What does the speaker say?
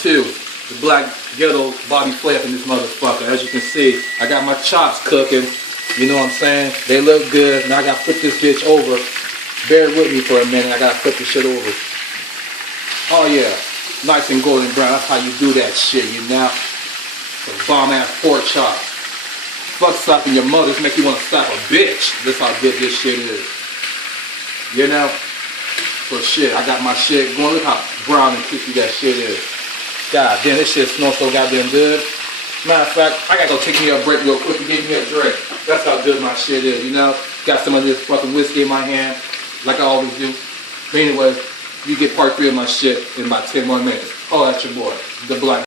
2. The black ghetto Bobby Flay in this motherfucker. As you can see, I got my chops cooking. You know what I'm saying? They look good. Now I gotta flip this bitch over. Bear with me for a minute. I gotta flip this shit over. Oh yeah. Nice and golden brown. That's how you do that shit, you know? Some bomb ass pork chops. Fuck slapping your mother. Just make you want to slap a bitch. This how good this shit is. You know? So shit, I got my shit going. Look how brown and crispy that shit is. God damn, this shit smells so goddamn good. Matter of fact, I gotta go take me a break real quick and give me a drink. That's how good my shit is, you know? Got some of this fucking whiskey in my hand, like I always do. But anyway, you get part 3 of my shit in about 10 more minutes. Oh, that's your boy, the Black.